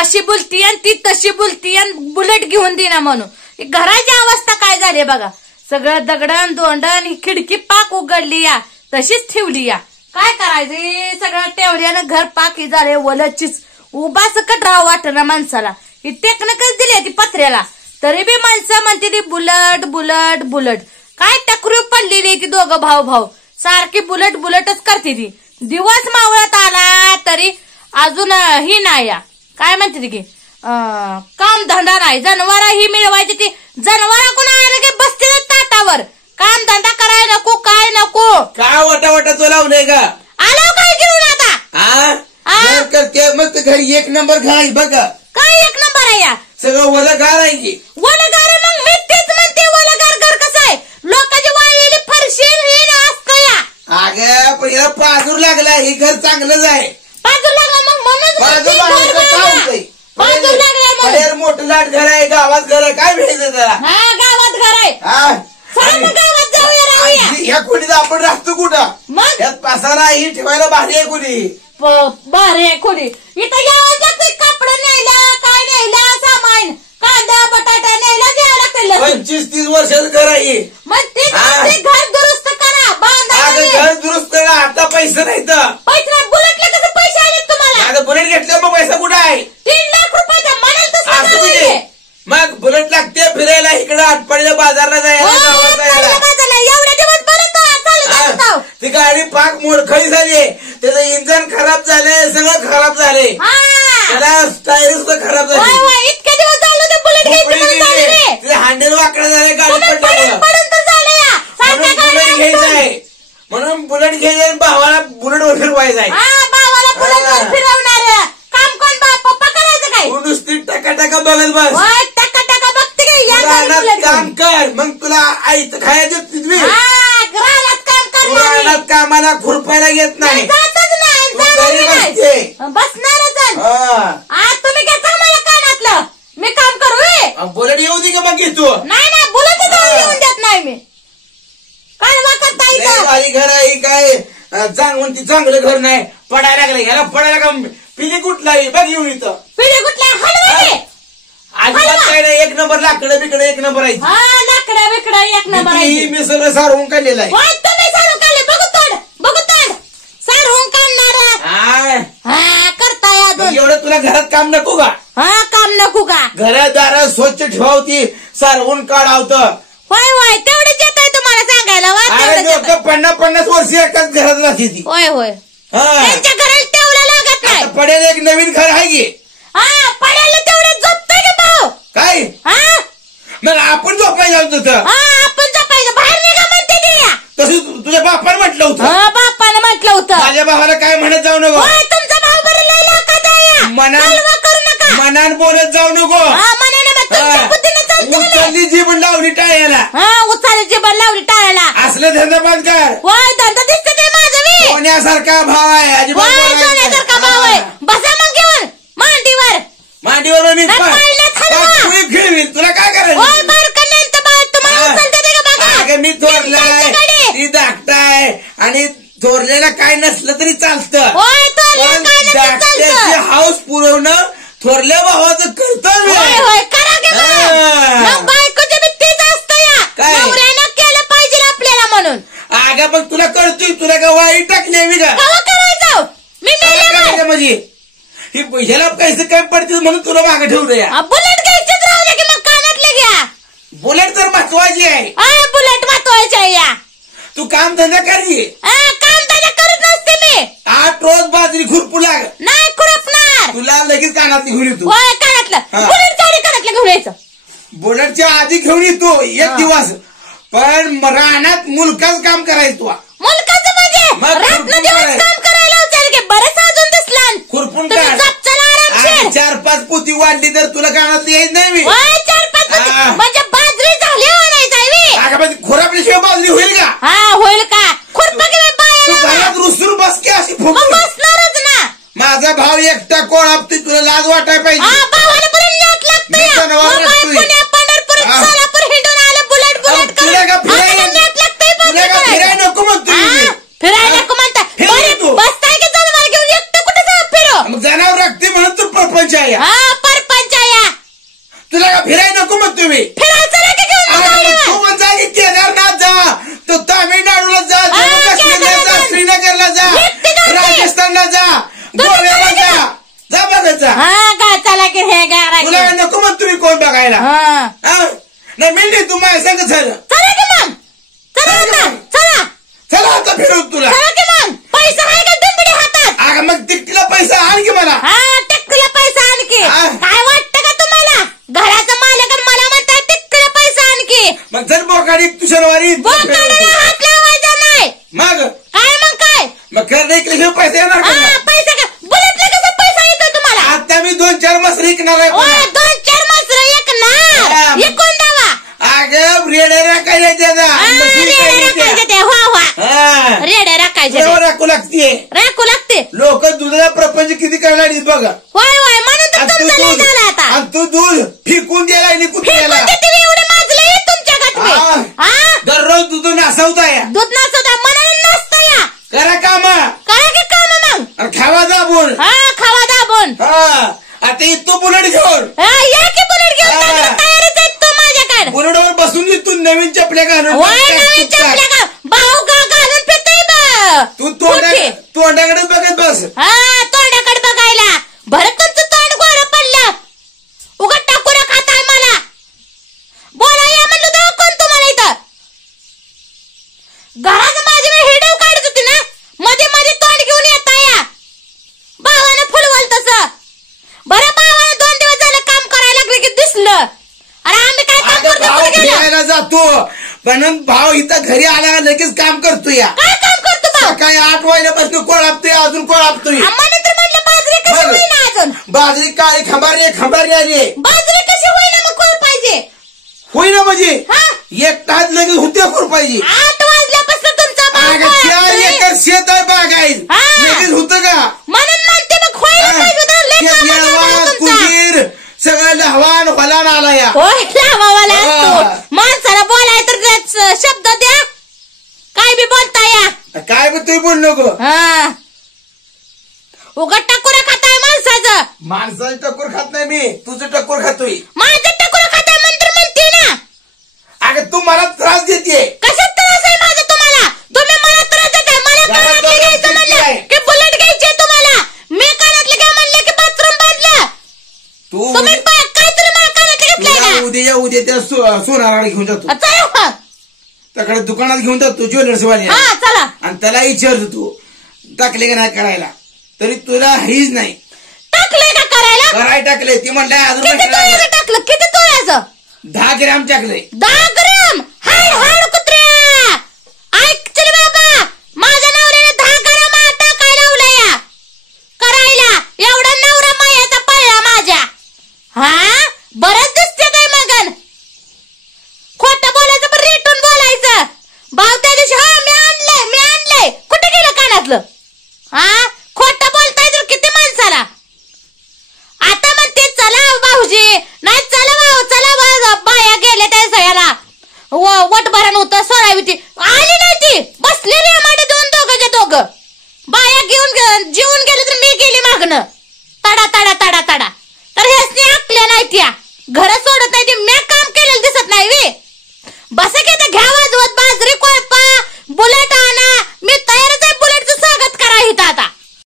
अशी बोलती आणि ती तशी बोलती आणि बुलेट घेऊन देना म्हणून घराची अवस्था काय झाली बघा. सगळं दगडण दोंडण ही खिडकी पाक उघडली या तशीच ठेवली या. काय करायचं सगळं ठेवल्यानं घर पाक ही झाले वलचीच उभा सकट राहावं वाटना माणसाला. ही टेक्निकच दिली ती पत्र्याला तरी बी माणसं म्हणते ती बुलट बुलट बुलट. काय टकरू पडलेली ती दोघं भाऊ भाऊ सारखी बुलट बुलटच करते ती. दिवस मावळत आला तरी अजून ही नाही या काय म्हणते की काम धंदा नाही. जनावर ही मिळवायची ती जनावर कोण आलं की बसते ताटावर काम धंदा करायला नको काय नको. काय वटा वटा तो लावलंय का आलो काय घेऊन आता करते मग घरी एक नंबर घाल बघा. काय एक नंबर आहे या सगळं वलं गार आहे की वलगार. मग मी तेच म्हणते वलगार घर कसं आहे लोकांची वाळलेली फरशी हे असतं या. अगं पण याला पाजूर लागलाय हे घर चांगलंच आहे. पाजूर लागला मग म्हणून मोठं लाट घर आहे गावात घर आहे काय भेटायचं त्याला. हा गावात घर आहे गावात जाऊया राहूया. ह्या खोलीत आपण राहतो कुठं मग यात पसारा ही ठेवायला भारी आहे कुणी बरे खोली इथं यावं लागतं. कपडे न्यायला काय न्यायला सामान कांदा बटाटा न्यायला द्यावं लागतं. 25-30 वर्षाचं घर आहे. मग ते घर दुरुस्त करा बांधा घर दुरुस्त करा आता पैसे नाही तर पैसे बुलेटला कसं पैसे आले तुम्हाला. आता बुलेट घेतलं मग पैसा कुठं आहे 3 लाख रुपयाचा म्हणाल असं म्हणजे मग बुलेट लागते फिरायला इकडं आटपाडीला बाजारला जायला गावात जायला. एवढ्या दिवस बरं ती गाडी पाक मोडखळी झाली त्याचं इंजन खराब झालंय सगळं खराब झाले त्याला टायर सुद्धा खराब झाले. इतक्या दिवस झालं ते बुलेट ते हँडल वाकडं झाले गाडी पडल्यामुळे बुलेट घ्यायचं आहे म्हणून बुलेट घ्यायचं आणि भावाला बुलेटवर फिरवायचं आहे. भावाला बुलेटवर फिरवणार काम कोण पप्पा करायचं काय नुसती टका टका बघत बस टका टका बघते काम कर मग तुला आई खायचं तुम्ही काम कामाला खुरपायला घेत नाही बसणारच. तुम्ही काय मला कानातलं मी काम करू बुलेट येऊ दे का मग तू नाही बुलेट येऊन देत नाही मी काय करता माझी घर आहे काय चांगलं चांगलं घर नाही पडायला लागलं ह्याला पडायला का पिली कुठला बघ येऊन इथं पिढी कुठल्या अजिबात काय नाही एक नंबर लाकडं बिकडं एक नंबर आहे. लाकडं बिकडं एक नंबर आहे. मी सगळं सारवून काढलेलं आहे. तुम्ही सारून काढले बघू तोड सारून काढणार करताय अजून एवढं तुला घरात काम नको का काम नको का घरात दारात स्वच्छ ठेवावती सारवून काढावतं. होय तेवढेच येत आहे तुम्हाला सांगायला. 50 वर्ष एकाच घरात राहते ती. होय त्यांच्या घराला तेवढं लागत नाही. पडेल एक नवीन घर आहे की पडायला तेवढं झोपतोय की भाऊ काय मग आपण झोपायला जाऊ तिथं आपण झोपायचं बाहेर निघा म्हणते ते तसं तुझ्या बापाने म्हटलं होतं. बापानं म्हटलं होतं माझ्या भावाला काय म्हणत जाऊ नको तुमचा भाऊ बरं लय लाखात करू नका मनान बोलत जाऊ नको उचलली जीभ लावली टाळ्याला उचलली जीभ लावली टाळ्याला असलं धंदा बंद कर. धंदा दिसत ते माझं सोन्यासारखा भाव आहे अजिबात सोन्यासारखा भाव आहे. बसा मग घेऊन मांडीवर खेळवील तुला काय करायचं मी थोरलाय ती धाकटाय आणि थोरलेला काय नसलं तरी चालतं पण धाकट्याची हाऊस पुरवणं थोरल्या भावाचं कर्तव्य केलं पाहिजे आपल्याला म्हणून. अगं मग तुला कळतोय तुला का वाई टाकली मी का म्हणजे ह्याला पैसे कमी पडतील म्हणून तुला मागे ठेवलं या. बुलेट घ्यायचीच राहू की मग कानातले घ्या. बुलेट तर महत्वाची आहे. बुलेट महत्वाची आहे या. तू काम धंदा करी काम धंदा करत नसते मी. 8 रोज बाजरी खुरपू लाग नाही खुरपणार तुला लगेच कानात घेऊन येतो. कानातलं बुलेट कानातलं घेऊन यायचं. बुलेटच्या आधी घेऊन येतो एक दिवस पण रानात मुलकाच काम करायचं तू. मुलकाचं म्हणजे काम करायला बरेच अजून दिसला खुरपून काढ 4-5 पोती वाढली तर तुला कानात यायच नाही मी 4-5 म्हणजे बाजरी झाली खुरापल्याशिवाय बाजरी होईल का होईल का खुरपा तू घरात रुसून बस की अशी बसणारच ना. माझा भाव एकटा कोळापते तुला लाज वाटायला पाहिजे. फिरायला नको म्हणतो फिरायला नको म्हणता बसताय की जनावर घेऊन एकटं कुठे फिरो मग जनावर राखते म्हणून तू परपंच आहे या. हा परपंच या. तुला का फिराय नको मग तुम्ही फिरायचं ना की घेऊन तू म्हणता की केदारनाथ जा, तो तामिळनाडूला जा, जम्मू काश्मीरला जा, श्रीनगरला जा, राजस्थानला जा, गोव्याला जा, जा बघायचा. हा का चला की हे गारा तुला नको मग तुम्ही कोण बघायला. नाही मिळते तुम्हाला सांगत झालं. चला की मग चला चला चला आता फिरव तुला. चला की मग पैसा आहे का दुंबडी हातात. अगं मग तिकीला पैसा आण की मला. हा टिकला पैसा आणखी काय वाटतं का तुम्हाला घराचा मालक मला म्हणताय टिकला पैसा आणखी. मग जर बोकाडी तू शनिवारी हात लावायचा नाही. मग काय मग कर नाही पैसे येणार का. पैसा का बुलेटला कसा पैसा येतो तुम्हाला. आता मी 2-4 मसरी विकणार आहे. 2-4 मसर एकणार एकूण द्यावा. अगं रेड्या राखायला रेड्या राखायचे राखू लागते. राखू लागते. लोक दुधाला प्रपंच किती करणार बघा. होय होय म्हणून तर तुमचं लय झालं आता. आणि तू दूध फिकून द्यायला आणि कुत्र्याला एवढे माजले तुमच्या गटवे. दररोज दूध नासवताय. दूध नासवता मनाला नसतं या. करा काम करा की काम मग. खावा दाबून. खावा दाबून. आता इथं बुलेट घेऊन या की बुलेट घेऊन तयारीच आहे तू माझ्याकडे. बुलेटवर बसून तू नवीन चपल्या घालून भाऊ घालून फिरतोय तू तोंडाकडे बघत बस. तोंडाकडे बघायला बरं तुमचं तोंड गोरं पडलं. उगा टाकून खाताय मला. बोलायला म्हणलं तर कोण तुम्हाला इथं घरात माझी मी हिडव काढत होती ना. मध्ये मध्ये तोंड घेऊन येता या. भावानं फुलवल तसं. बरं भावानं 2 दिवस झालं काम करायला लागले की दिसलं. अरे आम्ही काय काम करतो जातो पण भाव इथं घरी आला लगेच काम करतो या. काय काम करतो भाऊ. सकाळी 8 वाजल्यापासून कोळापतोय अजून कोळापतोय. बाजरी कशी होईना अजून. बाजरी काळी खंबारी आली. बाजरी कशी होईना मग कोण पाहिजे. होईना म्हणजे 1 तास लगेच होते कोण पाहिजे. 8 वाजल्यापासून तुमचा 4 एकर शेत आहे बागायत लगेच होतं का. म्हणून म्हणते मग व्हायला पाहिजे. कुजीर सगळं लहवान फलान आला या. माणसाला बोलाय तर शब्द द्या. काय बी बोलता या. काय बी तुम्ही बोल नको. उघड टकोरा खाताय माणसाचं. माणसाचं टकोर खात नाही मी. तुझं टकोर खातोय. माझं टकोरा खाताय म्हणते म्हणते ना. अगं तू मला त्रास देते. कशात त्रास आहे माझा तुम्हाला. तुम्ही मला त्रास देताय. मला कानातले घ्यायचं म्हणलं की बुलेट घ्यायचे तुम्हाला. मी कानातले घ्या म्हणलं की बाथरूम बांधलं. तुम्ही काय तुला मला कानातले घेतलंय ना. उद्या त्या सोनाराकडे घेऊन जातो. चला त्याकडे दुकानात घेऊन जातो ज्वेलर्स वाले. चला आणि त्याला विचारतो तू टाकले का नाही करायला. तरी तुला हरीच नाही. टाकलंय का करायला टाकले ती म्हणलं अजून टाकलं. किती तोळ्याचं. 10 ग्रॅम टाकलंय. 10 ग्रॅम